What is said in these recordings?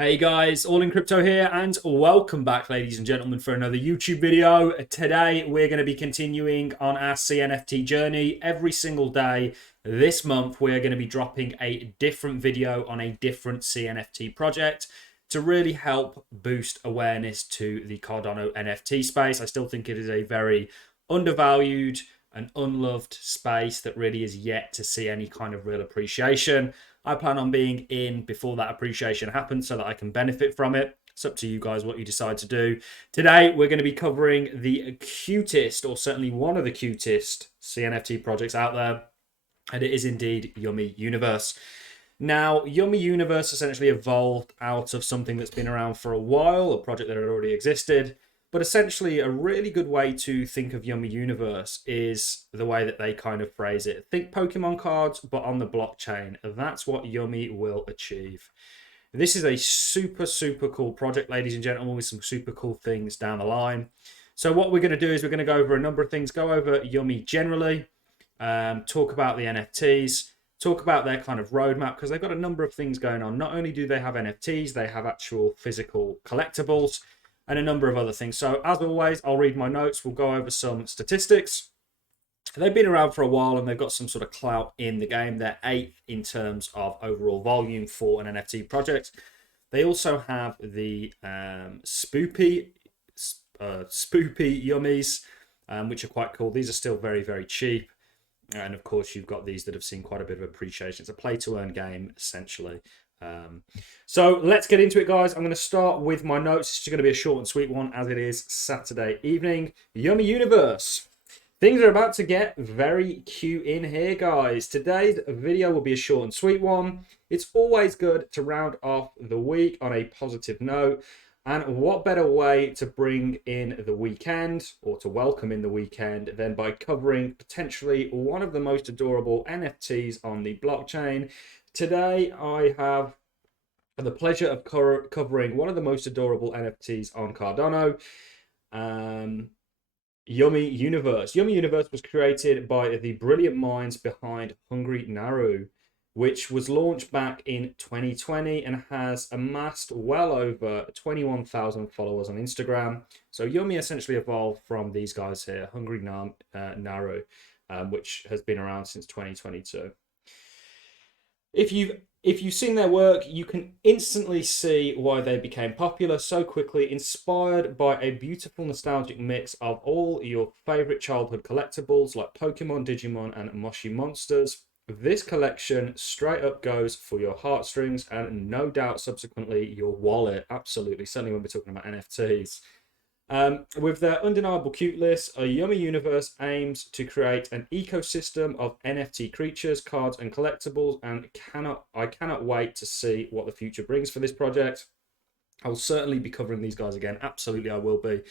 Hey guys, All in Crypto here, and welcome back, ladies and gentlemen, for another YouTube video. Today, we're going to be continuing on our CNFT journey. Every single day this month, we're going to be dropping a different video on a different CNFT project to really help boost awareness to the Cardano NFT space. I still think it is a very undervalued and unloved space that really is yet to see any kind of real appreciation. I plan on being in before that appreciation happens so that I can benefit from it. It's up to you guys what you decide to do. Today, we're going to be covering the cutest, or certainly one of the cutest CNFT projects out there, and it is indeed Yummi Universe. Now, Yummi Universe essentially evolved out of something that's been around for a while, a project that had already existed. But essentially, a really good way to think of Yummi Universe is the way that they kind of phrase it. Think Pokemon cards, but on the blockchain. That's what Yummi will achieve. This is a super, super cool project, ladies and gentlemen, with some super cool things down the line. So what we're going to do is we're going to go over a number of things, go over Yummi generally, talk about the NFTs, talk about their kind of roadmap, because they've got a number of things going on. Not only do they have NFTs, they have actual physical collectibles, and a number of other things. So as always, I'll read my notes. We'll go over some statistics. They've been around for a while and they've got some sort of clout in the game. They're 8th in terms of overall volume for an NFT project. They also have the spoopy yummies, which are quite cool. These are still very, very cheap. And of course, you've got these that have seen quite a bit of appreciation. It's a play-to-earn game, essentially. So let's get into it, guys. I'm going to start with my notes. It's going to be a short and sweet one, as it is Saturday evening. Yummi Universe. Things are about to get very cute in here, guys. Today's video will be a short and sweet one. It's always good to round off the week on a positive note. And what better way to bring in the weekend, or to welcome in the weekend, than by covering potentially one of the most adorable NFTs on the blockchain. Today, I have the pleasure of covering one of the most adorable NFTs on Cardano, Yummi Universe. Yummi Universe was created by the brilliant minds behind Hungry Naru, which was launched back in 2020 and has amassed well over 21,000 followers on Instagram. So Yummi essentially evolved from these guys here, Hungry Naru, which has been around since 2022. If you've seen their work, you can instantly see why they became popular so quickly, inspired by a beautiful nostalgic mix of all your favorite childhood collectibles like Pokemon, Digimon, and Moshi Monsters. This collection straight up goes for your heartstrings and no doubt subsequently your wallet. Absolutely, certainly when we're talking about NFTs. With their undeniable cute list, a Yummi Universe aims to create an ecosystem of NFT creatures, cards, and collectibles, and I cannot wait to see what the future brings for this project. I'll certainly be covering these guys again. Absolutely, I will be.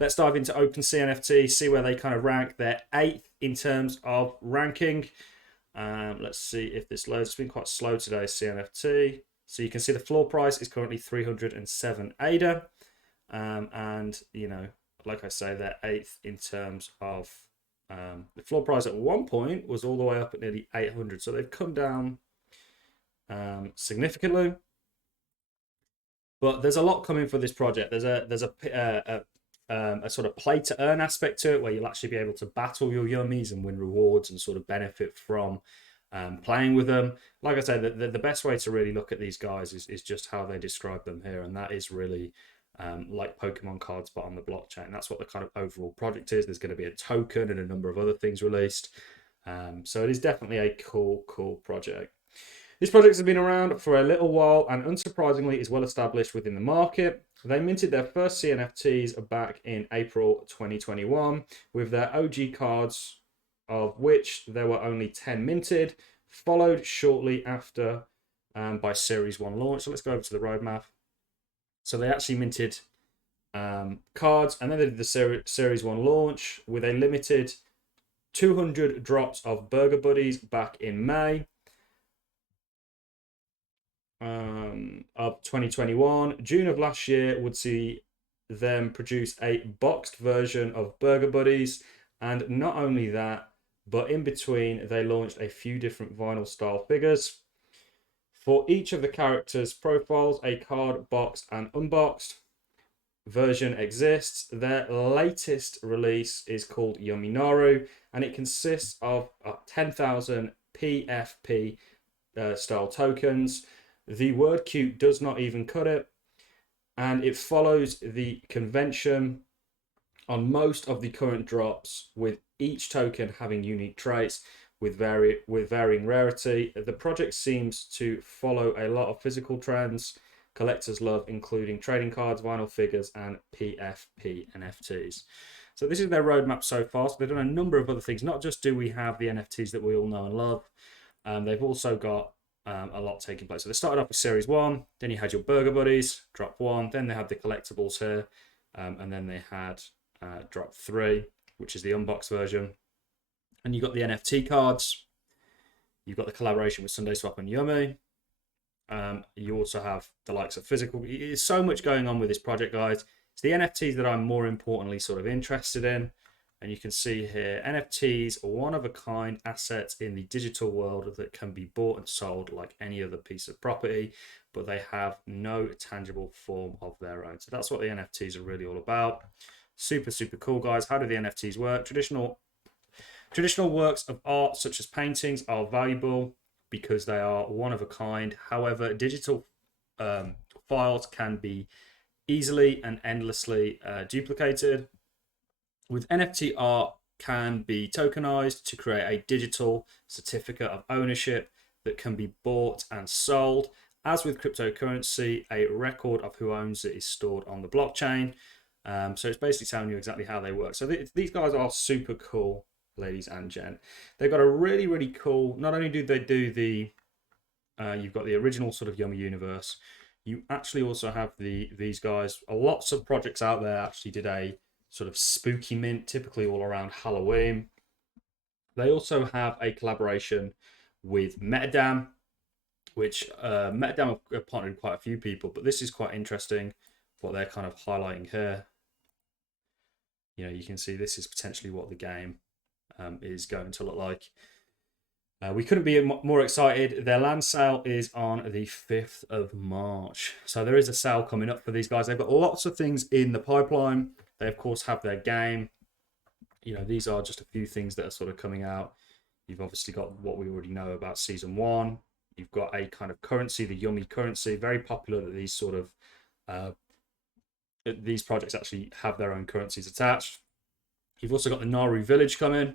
Let's dive into OpenCNFT, see where they kind of rank. They're 8th in terms of ranking. Let's see if this loads. It's been quite slow today, CNFT. So you can see the floor price is currently 307 ADA. And you know, like I say, they're 8th in terms of the floor price. At one point was all the way up at nearly 800, so they've come down significantly. But there's a lot coming for this project. There's a sort of play to earn aspect to it, where you'll actually be able to battle your yummies and win rewards and sort of benefit from playing with them. Like I say, the best way to really look at these guys is just how they describe them here, and that is really like Pokemon cards, but on the blockchain. That's what the kind of overall project is. There's going to be a token and a number of other things released. So it is definitely a cool project. This project has been around for a little while and unsurprisingly is well established within the market. They minted their first CNFTs back in April 2021 with their OG cards, of which there were only 10 minted, followed shortly after by Series 1 launch. So let's go over to the roadmap. So they actually minted cards, and then they did the Series 1 launch with a limited 200 drops of Burger Buddies back in May of 2021. June of last year would see them produce a boxed version of Burger Buddies, and not only that, but in between they launched a few different vinyl style figures. For each of the characters' profiles, a card boxed and unboxed version exists. Their latest release is called Yummi Naru, and it consists of 10,000 PFP style tokens. The word cute does not even cut it, and it follows the convention on most of the current drops, with each token having unique traits with varying rarity. The project seems to follow a lot of physical trends collectors love, including trading cards, vinyl figures, and PFP NFTs. So this is their roadmap so far. So they've done a number of other things. Not just do we have the NFTs that we all know and love, they've also got a lot taking place. So they started off with Series 1, then you had your Burger Buddies, Drop 1, then they had the collectibles here, and then they had Drop 3, which is the unboxed version. And you've got the NFT cards. You've got the collaboration with SundaeSwap and Yummi. You also have the likes of physical. There's so much going on with this project, guys. It's the NFTs that I'm more importantly sort of interested in. And you can see here, NFTs are one-of-a-kind assets in the digital world that can be bought and sold like any other piece of property, but they have no tangible form of their own. So that's what the NFTs are really all about. Super, super cool, guys. How do the NFTs work? Traditional works of art, such as paintings, are valuable because they are one of a kind. However, digital files can be easily and endlessly duplicated. With NFT, art can be tokenized to create a digital certificate of ownership that can be bought and sold. As with cryptocurrency, a record of who owns it is stored on the blockchain. So it's basically telling you exactly how they work. So these guys are super cool, ladies and gent. They've got a really, really cool, not only do they do the, you've got the original sort of Yummi Universe, you actually also have these guys, lots of projects out there actually did a sort of spooky mint, typically all around Halloween. They also have a collaboration with Metadam, which Metadam have partnered with quite a few people, but this is quite interesting what they're kind of highlighting here. You know, you can see this is potentially what the game is going to look like. We couldn't be more excited. Their land sale is on the 5th of March. So there is a sale coming up for these guys. They've got lots of things in the pipeline. They, of course, have their game. You know, these are just a few things that are sort of coming out. You've obviously got what we already know about Season 1. You've got a kind of currency, the Yummi currency. Very popular that these sort of these projects actually have their own currencies attached. You've also got the Naru Village coming.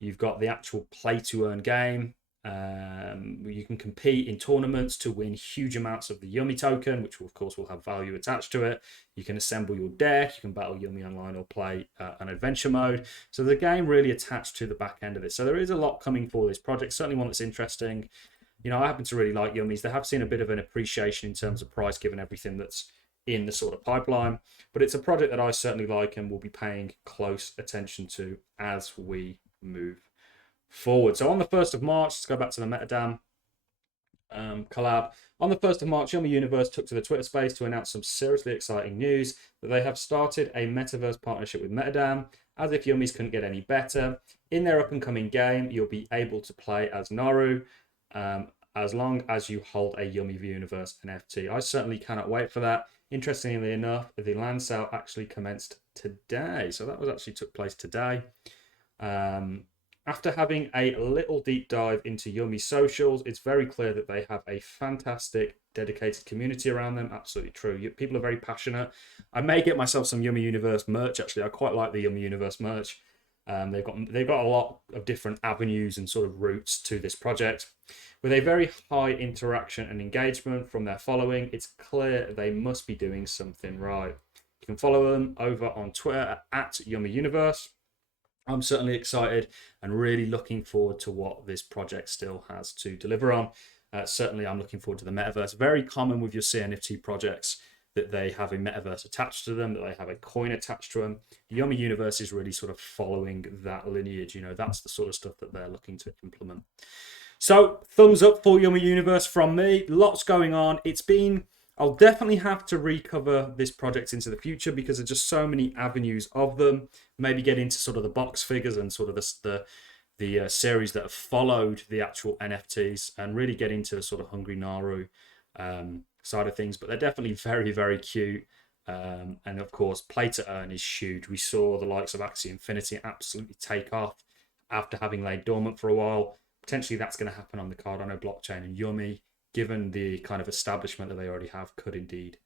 You've got the actual play-to-earn game. You can compete in tournaments to win huge amounts of the Yummi token, which of course will have value attached to it. You can assemble your deck. You can battle Yummi online or play an adventure mode. So the game really attached to the back end of this. So there is a lot coming for this project. Certainly one that's interesting. You know, I happen to really like Yummis. They have seen a bit of an appreciation in terms of price given everything that's in the sort of pipeline. But it's a project that I certainly like and will be paying close attention to as we move forward. So on the 1st of March, let's go back to the Metadam collab. On the 1st of March, Yummi Universe took to the Twitter space to announce some seriously exciting news that they have started a Metaverse partnership with Metadam. As if Yummis couldn't get any better. In their up-and-coming game, you'll be able to play as Naru as long as you hold a Yummi Universe NFT. I certainly cannot wait for that. Interestingly enough, the land sale actually commenced today. So that took place today. After having a little deep dive into Yummi socials, it's very clear that they have a fantastic, dedicated community around them. Absolutely true. People are very passionate. I may get myself some Yummi Universe merch. Actually, I quite like the Yummi Universe merch. They've got a lot of different avenues and sort of routes to this project. With a very high interaction and engagement from their following, it's clear they must be doing something right. You can follow them over on Twitter at Yummi Universe. I'm certainly excited and really looking forward to what this project still has to deliver on. Certainly, I'm looking forward to the Metaverse. Very common with your CNFT projects that they have a Metaverse attached to them, that they have a coin attached to them. The Yummi Universe is really sort of following that lineage. You know, that's the sort of stuff that they're looking to implement. So, thumbs up for Yummi Universe from me. Lots going on. I'll definitely have to recover this project into the future because there's just so many avenues of them. Maybe get into sort of the box figures and sort of the series that have followed the actual NFTs and really get into the sort of Hungry Naru side of things. But they're definitely very, very cute. And of course, play to earn is huge. We saw the likes of Axie Infinity absolutely take off after having laid dormant for a while. Potentially that's going to happen on the Cardano blockchain, and Yummi, given the kind of establishment that they already have, could indeed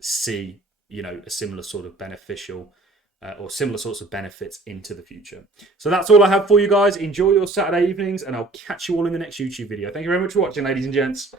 see, you know, a similar sort of beneficial or similar sorts of benefits into the future. So that's all I have for you guys. Enjoy your Saturday evenings, and I'll catch you all in the next YouTube video. Thank you very much for watching, ladies and gents.